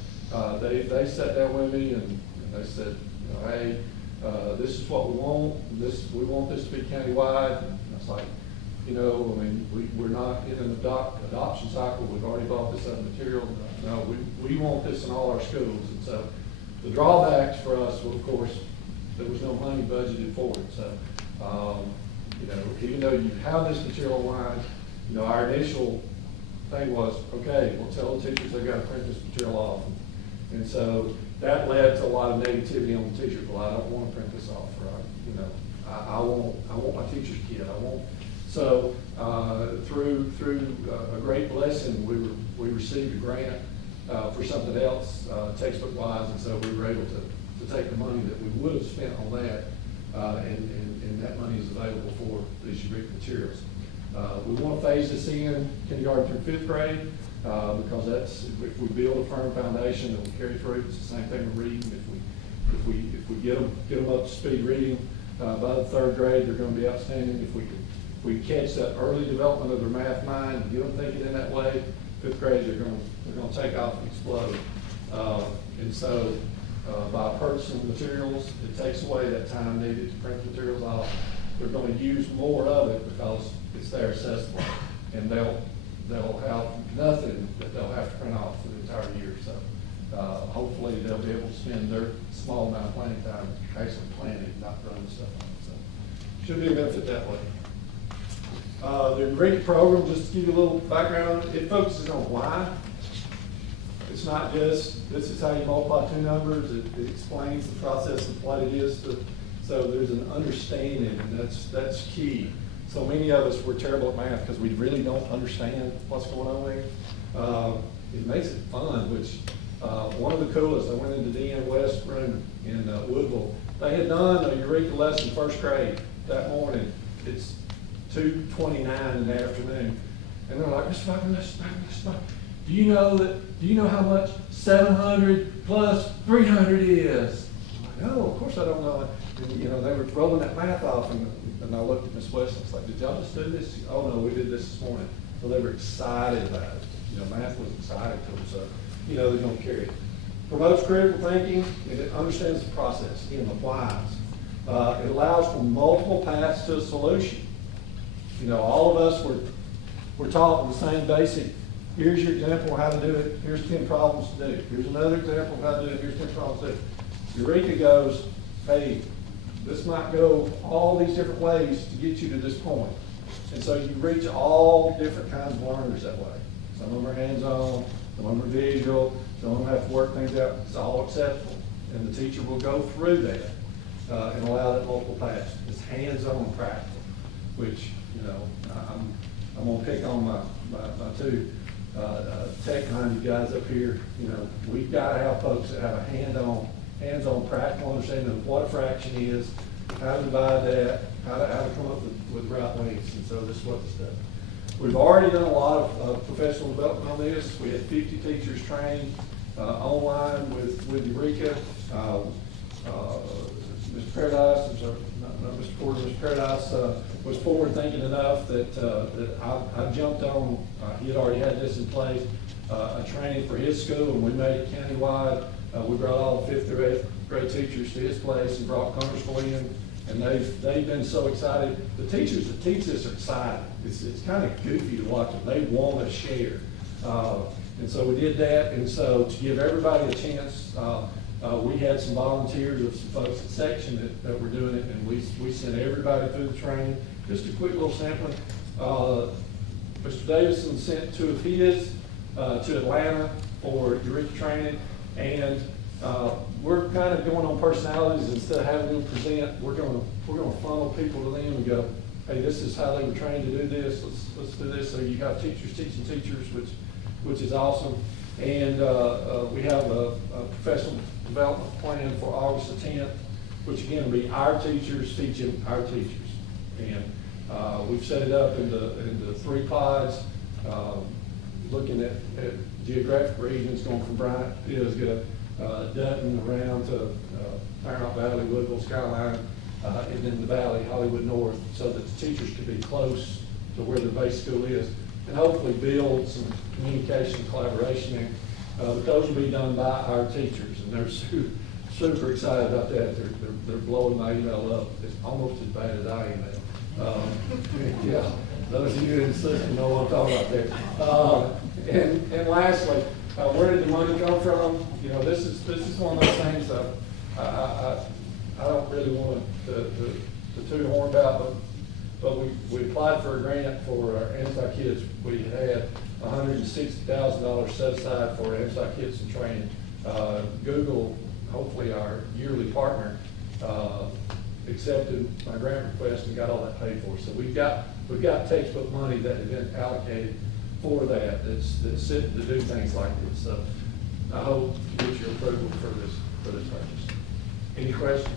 they sat down with me and they said, you know, hey, this is what we want. We want this to be countywide. And I was like, you know, I mean, we're not in an adoption cycle. We've already bought this other material. No, we want this in all our schools. And so the drawbacks for us were, of course, there was no money budgeted for it. So, you know, even though you have this material online, you know, our initial thing was, okay, we'll tell the teachers they've got to print this material off. And so that led to a lot of negativity on the teachers. Well, I don't want to print this off, right? You know, I want my teacher's kit. So through a great blessing, we received a grant for something else, textbook-wise, and so we were able to take the money that we would have spent on that, and that money is available for these Eureka materials. We want to phase this in kindergarten through fifth grade, because that's, if we build a firm foundation that will carry through. It's the same thing with reading. If we get them up to speed reading by the third grade, they're going to be outstanding. If we catch that early development of their math mind and get them thinking in that way, fifth grade they're going to take off and explode. And so by purchasing materials, it takes away that time needed to print materials off. They're going to use more of it because it's there accessible, and they'll have nothing that they'll have to print off for the entire year. So hopefully they'll be able to spend their small amount of planning time actually planning, not running stuff on it. So should be a benefit that way. The Eureka program, just to give you a little background, it focuses on why. It's not just, this is how you multiply two numbers. It explains the process of what it is. So there's an understanding, and that's key. So many of us, we're terrible at math because we really don't understand what's going on there. It makes it fun, which one of the coolest, I went into Deanne West's room in Woodville. They had done a Eureka lesson first grade that morning. It's 2:29 in the afternoon. And they're like, Mr. Michael, do you know how much 700 plus 300 is? I'm like, no, of course I don't know. And, you know, they were rolling that math off, and I looked at Miss West and I was like, did y'all just do this? Oh no, we did this morning. So they were excited about it. You know, math was exciting to them, so, you know, they're gonna carry it. promotes critical thinking, and it understands the process, and applies. It allows for multiple paths to a solution. You know, all of us we're taught the same basic, here's your example of how to do it, here's 10 problems to do. Here's another example of how to do it, here's 10 problems to do. Eureka goes, hey, this might go all these different ways to get you to this point. And so you reach all different kinds of learners that way. Some of them are hands-on, some of them are visual, some of them have to work things out. It's all acceptable. And the teacher will go through that and allow that multiple paths. It's hands-on and practical, which, you know, I'm gonna pick on my two tech-minded guys up here. You know, we've got to have folks that have a hands-on practical understanding of what a fraction is, how to divide that, how to come up with right weights, and so this is what this does. We've already done a lot of professional development on this. We had 50 teachers trained online with Eureka. Mr. Paradise, I'm sorry, not Mr. Porter, Mr. Paradise was forward thinking enough that I jumped on, he had already had this in place, a training for his school, and we made it countywide. We brought all the 5th through 8th grade teachers to his place and brought Connersville in, and they've been so excited. The teachers that teach this are excited. It's kind of goofy to watch them. They want to share. And so we did that, and so to give everybody a chance, we had some volunteers of some folks at section that were doing it, and we sent everybody through the training. Just a quick little sampling. Mr. Davison sent 2 of his to Atlanta for Eureka training, and we're kind of going on personalities. Instead of having them present, we're going to funnel people to them and go, hey, this is how they were trained to do this. Let's do this. So you got teachers teaching teachers, which is awesome. And we have a professional development plan for August the 10th, which again will be our teachers teaching our teachers. And we've set it up into 3 pods, looking at geographic regions, going from Bryant, Pisgah, Dutton around to Paramount Valley, Woodville, Skyline, and then the Valley, Hollywood North, so that the teachers can be close to where their base school is, and hopefully build some communication, collaboration there. But those will be done by our teachers, and they're super excited about that. They're blowing my email up. It's almost as bad as I email. Yeah, those of you in the system know what I'm talking about there. And lastly, where did the money come from? You know, this is one of those things that I don't really want to toot a horn about, but we applied for a grant for our anti-kids. We had $160,000 set aside for anti-kids and training. Google, hopefully our yearly partner, accepted my grant request and got all that paid for. So we've got textbook money that has been allocated for that's sitting to do things like this. So I hope to get your approval for this purchase. Any questions?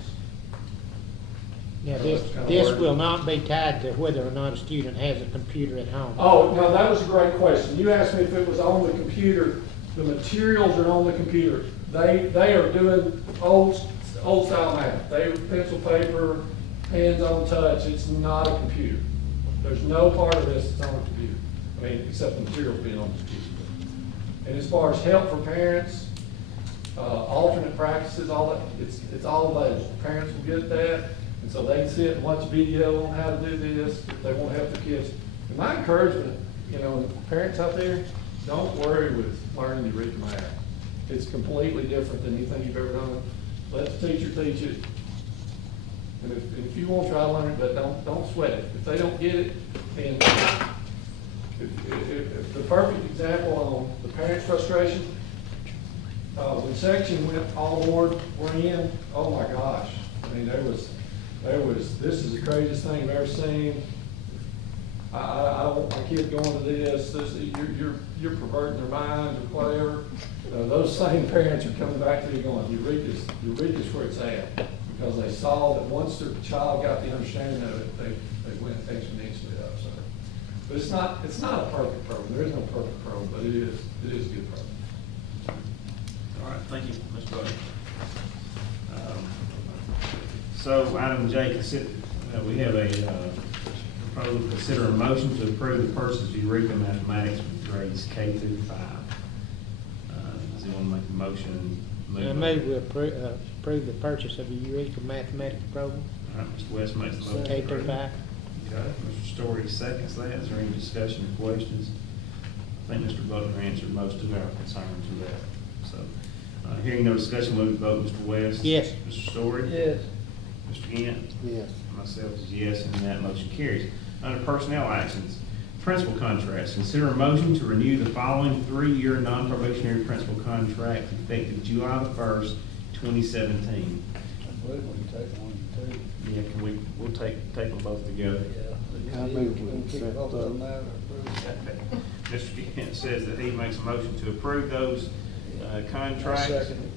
Now, this will not be tied to whether or not a student has a computer at home. Oh, no, that was a great question. You asked me if it was on the computer. The materials are on the computer. They are doing old style math. They are pencil, paper, hands-on touch. It's not a computer. There's no part of this that's on a computer. I mean, except the materials being on the computer. And as far as help for parents, alternate practices, all that, it's all available. Parents will get that, and so they can sit and watch a video on how to do this if they want to help their kids. And my encouragement, you know, parents out there, don't worry with learning to read math. It's completely different than anything you've ever done. Let the teacher teach it. And if you want to try to learn it, but don't sweat it. If they don't get it, and if the perfect example on the parent frustration, when section went all board we're in, oh my gosh. I mean, there was, this is the craziest thing I've ever seen. I don't want my kid going to this, you're perverting their minds or whatever. Those same parents are coming back to you going, Eureka's where it's at. Because they saw that once their child got the understanding of it, they went exponentially up. So, but it's not a perfect program. There is no perfect program, but it is a good program. All right, thank you, Mr. Butler. So item J, we have a proposal to consider a motion to approve the purchase of Eureka Mathematics for grades K through 5. Does anyone make a motion I move we approve the purchase of the Eureka Mathematics Program, All right, Mr. West makes the motion. K through 5. Okay, Mr. Story seconds that. Is there any discussion or questions? I think Mr. Butler answered most of our concerns with that. So, hearing no discussion, we'll vote. Mr. West? Yes. Mr. Story? Yes. Mr. Gant? Yes. Myself is yes, and that motion carries. Under personnel actions, principal contracts, consider a motion to renew the following 3-year non-probationary principal contract effective July the 1st, 2017. I believe we can take one and two. Yeah, we'll take them both together. Yeah. I move we We'll keep accept both of them those. out or approve. Mr. Gant says that he makes a motion to approve those contracts. Second.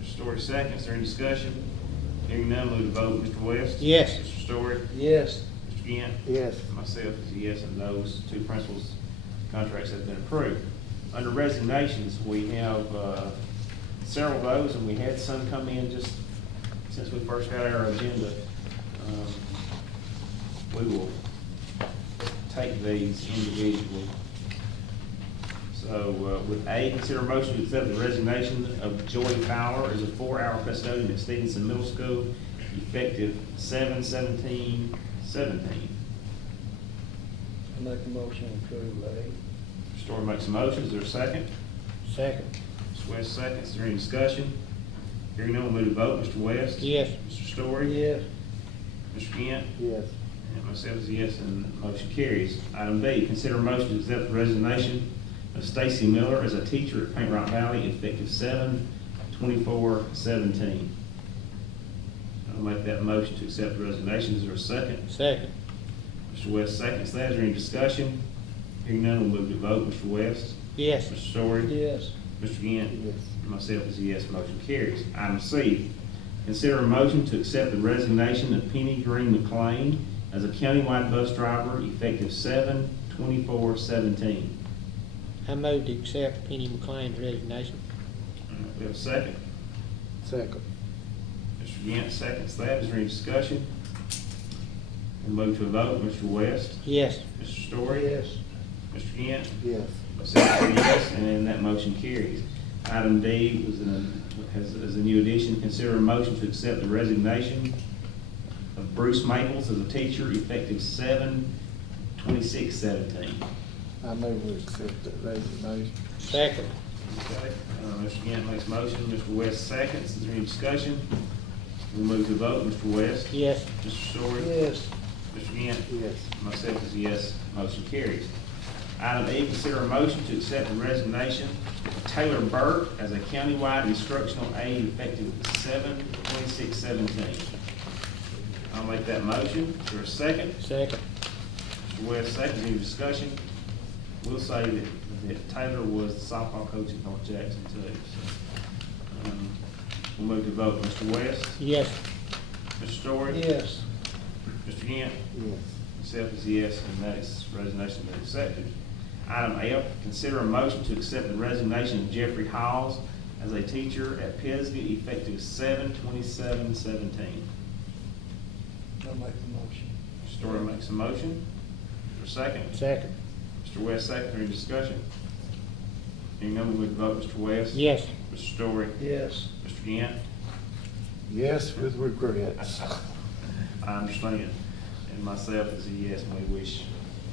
Mr. Story seconds. Is there any discussion? Hearing none, move to vote. Mr. West? Yes. Mr. Story? Yes. Mr. Gant? Yes. Myself is a yes, and those two principals' contracts have been approved. Under resignations, we have several of those, and we had some come in just since we first got our agenda. We will take these individually. So with A, consider a motion to accept the resignation of Joy Fowler as a 4-hour custodian at Stevenson Middle School, effective 7/17/17. I make a motion to approve A. Story makes a motion. Is there a second? Second. Mr. West seconds. Is there any discussion? Hearing none, we'll move to vote. Mr. West? Yes. Mr. Story? Yes. Mr. Gant? Yes. And myself is a yes, and the motion carries. Item B, consider a motion to accept the resignation of Stacy Miller as a teacher at Paint Rock Valley, effective 7/24/17. I'll make that motion to accept the resignation. Is there a second? Second. Mr. West seconds that. Is there any discussion? Hearing none, we'll move to vote. Mr. West? Yes. Mr. Story? Yes. Mr. Gant? Yes. And myself is a yes, motion carries. Item C, consider a motion to accept the resignation of Penny Green McLean as a countywide bus driver, effective 7/24/17. I move to accept Penny McLean's resignation. We have a second. Second. Mr. Gant seconds that. Is there any discussion? We'll move to a vote. Mr. West? Yes. Mr. Story? Yes. Mr. Gant? Yes. Myself is a yes, and that motion carries. Item D has a new addition. Consider a motion to accept the resignation of Bruce Maples as a teacher, effective 7/26/17. I move we accept that resignation. Second. Okay, Mr. Gant makes a motion, Mr. West seconds. Is there any discussion? We'll move to vote. Mr. West? Yes. Mr. Story? Yes. Mr. Gant? Yes. Myself is a yes, motion carries. Item E, consider a motion to accept the resignation of Taylor Burke as a countywide instructional aide, effective 7/26/17. I'll make that motion. Is there a second? Second. Mr. West seconds. Any discussion? We'll say that Taylor was the softball coach at North Jackson too. So, we'll move to vote. Mr. West? Yes. Mr. Story? Yes. Mr. Gant? Yes. Myself is a yes, and that is resignation been accepted. Item F, consider a motion to accept the resignation of Jeffrey Hawes as a teacher at Pisgah, effective 7/27/17. I'll make the motion. Mr. Story makes a motion. Is there a second? Second. Mr. West, second. Any discussion? Hearing none, we'll move to vote. Mr. West? Yes. Mr. Story? Yes. Mr. Gant? Yes, with regrets. I understand. And myself is a yes, and we wish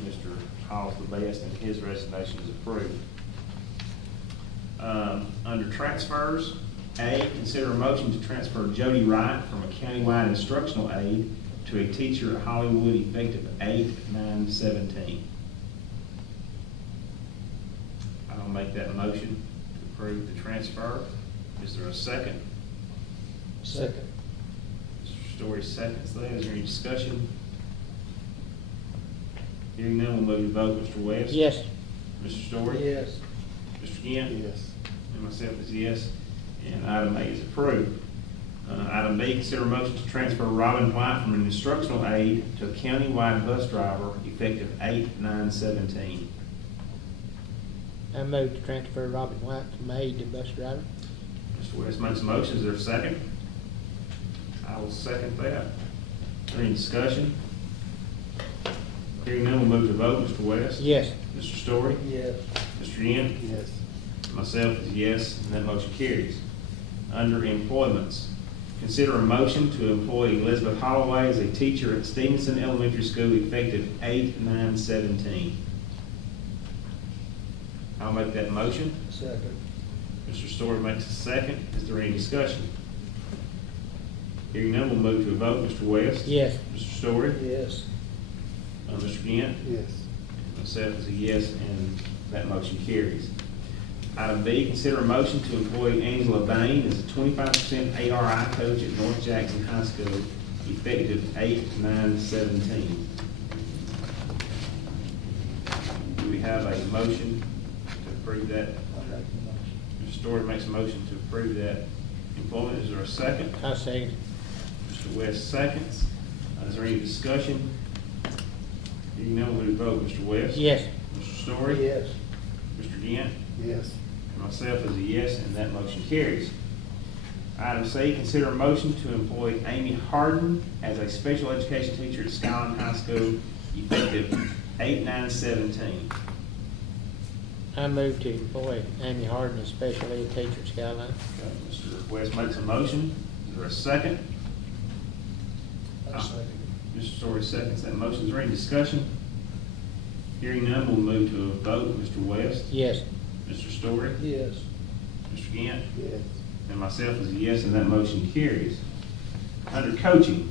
Mr. Hawes the best, and his resignation is approved. Under transfers, A, consider a motion to transfer Jody Wright from a countywide instructional aide to a teacher at Hollywood, effective 8/9/17. I'll make that motion to approve the transfer. Is there a second? Second. Mr. Story seconds that. Is there any discussion? Hearing none, we'll move to vote. Mr. West? Yes. Mr. Story? Yes. Mr. Gant? Yes. And myself is a yes, and item A is approved. Item B, consider a motion to transfer Robin White from an instructional aide to a countywide bus driver, effective 8/9/17. I move to transfer Robin White from aide to bus driver. Mr. West makes a motion. Is there a second? I will second that. Is there any discussion? Hearing none, we'll move to vote. Mr. West? Yes. Mr. Story? Yes. Mr. Gant? Yes. Myself is yes, and that motion carries. Under employments, consider a motion to employ Elizabeth Holloway as a teacher at Stevenson Elementary School effective 8/9/17. I'll make that motion. Second. Mr. Story makes a second. Is there any discussion? Hearing none, we'll move to a vote. Mr. West? Yes. Mr. Story? Yes. Mr. Gant? Yes. Myself is a yes, and that motion carries. Item B, consider a motion to employ Angela Bain as a 25% ARI coach at North Jackson High School, effective 8/9/17. Do we have a motion to approve that? Mr. Story makes a motion to approve that employment. Is there a second? I second. Mr. West seconds. Is there any discussion? Hearing none, we'll vote. Mr. West? Yes. Mr. Story? Yes. Mr. Gant? Yes. Myself is a yes, and that motion carries. Item C, consider a motion to employ Amy Harden as a special education teacher at Skyline High School, effective 8/9/17. I move to employ Amy Harden as special ed teacher at Skyline. Okay, Mr. West makes a motion. Is there a second? I second. Mr. Story seconds that motion. Is there any discussion? Hearing none, we'll move to a vote. Mr. West? Yes. Mr. Story? Yes. Mr. Gant? Yes. And myself is a yes, and that motion carries. Under coaching,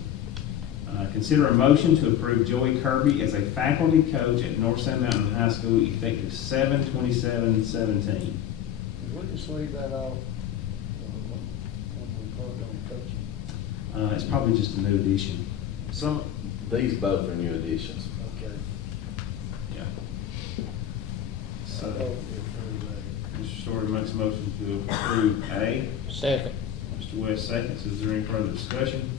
consider a motion to approve Joey Kirby as a faculty coach at North Sand Mountain High School, effective 7/27/17. Did we just leave that off when we voted on coaching? It's probably just a new addition. Some, These both are new additions. Okay. yeah. I So, vote we approve that. Mr. Story makes a motion to approve A. Second. Mr. West seconds. Is there any further discussion?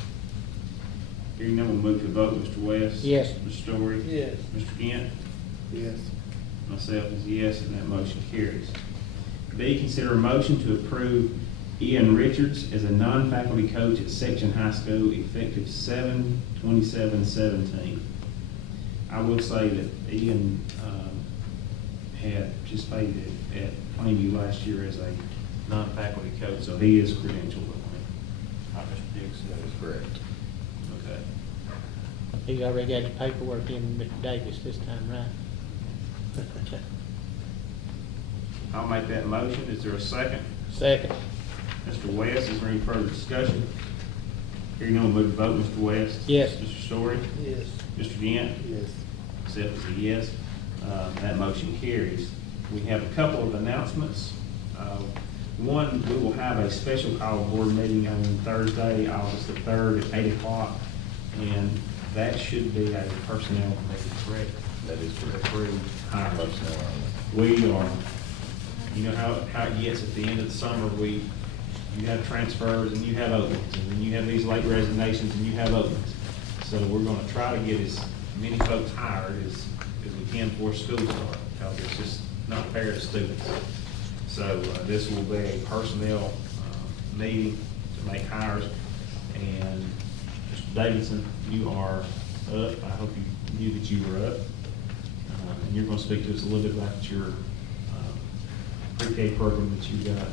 Hearing none, we'll move to a vote. Mr. West? Yes. Mr. Story? Yes. Mr. Gant? Yes. Myself is a yes, and that motion carries. B, consider a motion to approve Ian Richards as a non-faculty coach at Section High School, effective 7/27/17. I will say that Ian had participated at Plainview last year as a non-faculty coach, so he is credentialed with me. Mr. Diggs? That is correct. Okay. He's already got the paperwork in with Mr. Davis this time, right? I'll make that motion. Is there a second? Second. Mr. West, is there any further discussion? Hearing none, we'll move to vote. Mr. West? Yes. Mr. Story? Yes. Mr. Gant? Yes. Myself is a yes. That motion carries. We have a couple of announcements. One, we will have a special call board meeting on Thursday, August the 3rd at 8 o'clock, and that should be a personnel meeting, correct? That is correct. Approved hire. Personnel only. We are, you know how it gets at the end of the summer, you have transfers and you have openings, and then you have these late resignations and you have openings. So we're gonna try to get as many folks hired as we can before school starts, because it's just not fair to students. So this will be a personnel meeting to make hires. And Mr. Davidson, you are up. I hope you knew that you were up. And you're gonna speak to us a little bit about your pre-K program that you got.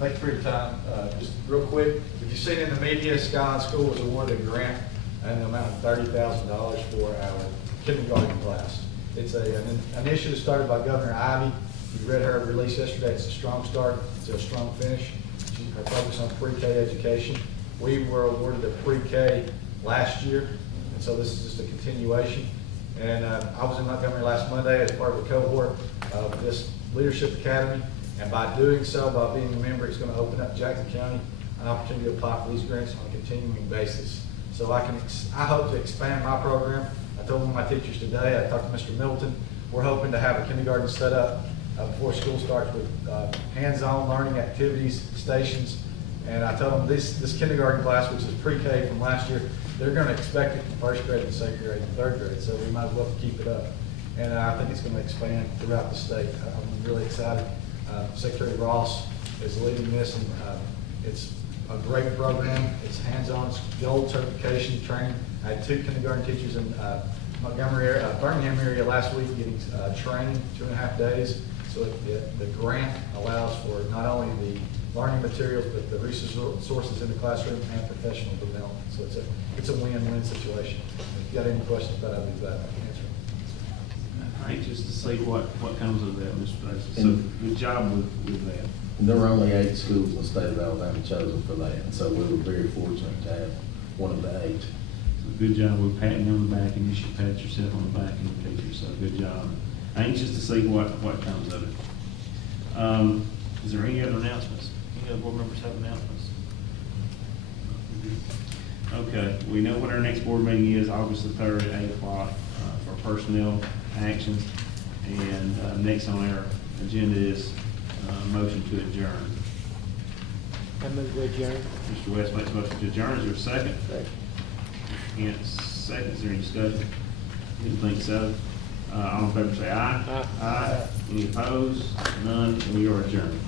Thank you for your time. Just real quick, if you've seen in the media, Skyline School was awarded a grant in the amount of $30,000 for our kindergarten class. It's an initiative started by Governor Ivey. You read her release yesterday. It's a strong start to a strong finish. Her focus on pre-K education. We were awarded a pre-K last year, and so this is just a continuation. And I was in Montgomery last Monday as part of a cohort of this Leadership Academy. And by doing so, by being a member, it's going to open up Jackson County an opportunity to apply for these grants on a continuing basis. So I hope to expand my program. I told one of my teachers today, I talked to Mr. Middleton, we're hoping to have a kindergarten set up before school starts with hands-on learning activities, stations. And I told them this kindergarten class, which is pre-K from last year, they're going to expect it from first grade to second grade and third grade, so we might as well keep it up. And I think it's going to expand throughout the state. I'm really excited. Secretary Ross is leading this, and it's a great program. It's hands-on, it's gold certification training. I had 2 kindergarten teachers in Montgomery area, Birmingham area last week getting training, 2.5 days. So the grant allows for not only the learning materials, but the resources in the classroom and professional development. So it's a win-win situation. If you got any questions about it, I'll be glad to answer them. Anxious to see what comes of that, Mr. Stacy. So good job with that. And there were only 8 schools in the state of Alabama chosen for that, and so we were very fortunate to have one of the 8. So good job with patting you on the back, and you should pat yourself on the back and the teacher, so good job. Anxious to see what comes of it. Is there any other announcements? Any other board members have announcements? Okay, we know what our next board meeting is, August the 3rd at 8 o'clock for personnel actions. And next on our agenda is motion to adjourn. I move to adjourn. Mr. West makes a motion to adjourn. Is there a second? Second. Kent, second. Is there any discussion? Didn't think so. All in favor say aye. Aye. Aye. Any opposed? None. We are adjourned.